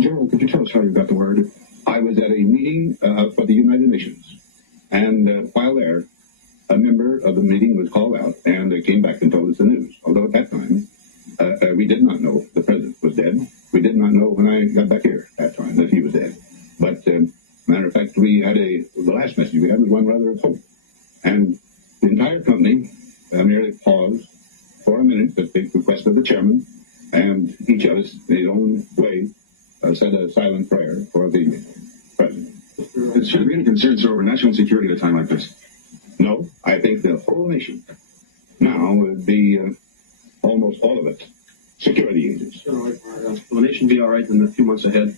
General, could you tell us how you got the word? I was at a meeting for the United Nations, and while there, a member of the meeting was called out, and they came back and told us the news. Although at that time, we did not know the president was dead. We did not know when I got back here at that time that he was dead. But matter of fact, we had the last message we had was one rather of hope. And the entire company merely paused for a minute at the request of the chairman, and each of us, in his own way, said a silent prayer for the president. Should there be any concerns over national security at a time like this? No, I think the whole nation now would be almost all of it security agents. Will the nation be all right in the few months ahead?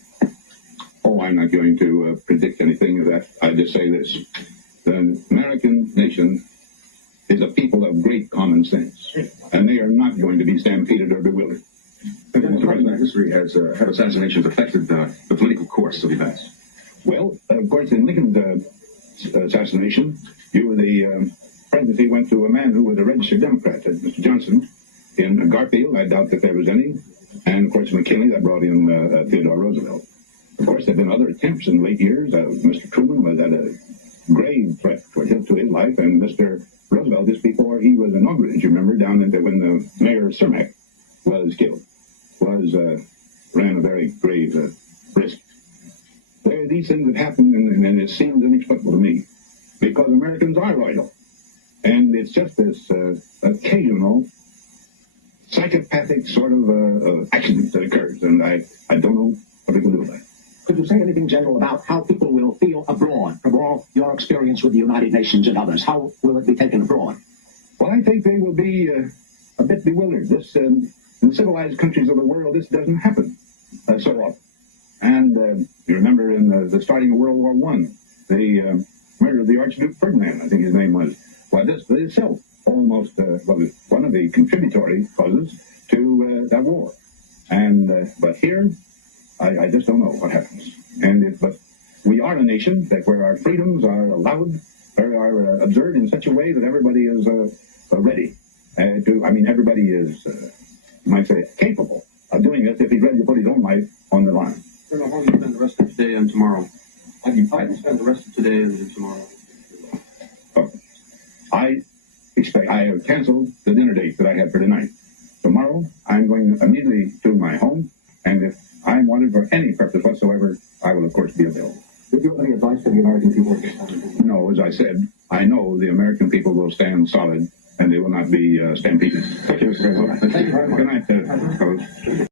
Oh, I'm not going to predict anything of that. I just say this. The American nation is a people of great common sense, and they are not going to be stampeded or bewildered. President, history has have assassinations affected the political course of events? Well, of course, in Lincoln's assassination, the presidency went to a man who was a registered Democrat, Mr. Johnson. In Garfield, I doubt that there was any. And, of course, McKinley, that brought in Theodore Roosevelt. Of course, there have been other attempts in late years. Mr. Truman was at a grave threat to his life, and Mr. Roosevelt, just before he was inaugurated, you remember, down when the Mayor Cermak was killed, ran a very grave risk. These things have happened, and it seems inexplicable to me, because Americans are loyal. And it's just this occasional psychopathic sort of accident that occurs, and I don't know what we can do about it. Could you say anything, General, about how people will feel abroad, from all your experience with the United Nations and others? How will it be taken abroad? Well, I think they will be a bit bewildered. This, in civilized countries of the world, this doesn't happen so often. And you remember in the starting of World War I, the murder of the Archduke Ferdinand, I think his name was. Well, this itself almost was one of the contributory causes to that war. And but here, I just don't know what happens. But we are a nation where our freedoms are allowed, or are observed in such a way that everybody is ready to. I mean, everybody is, you might say, capable of doing this if he's ready to put his own life on the line. Colonel, how will you spend the rest of today and tomorrow? I'd be fine to spend the rest of today and tomorrow. I have canceled the dinner date that I had for tonight. Tomorrow, I'm going immediately to my home, and if I'm wanted for any purpose whatsoever, I will, of course, be available. Do you have any advice to the American people? No, as I said, I know the American people will stand solid, and they will not be stampeded. Thank you very much. Good night, fellows.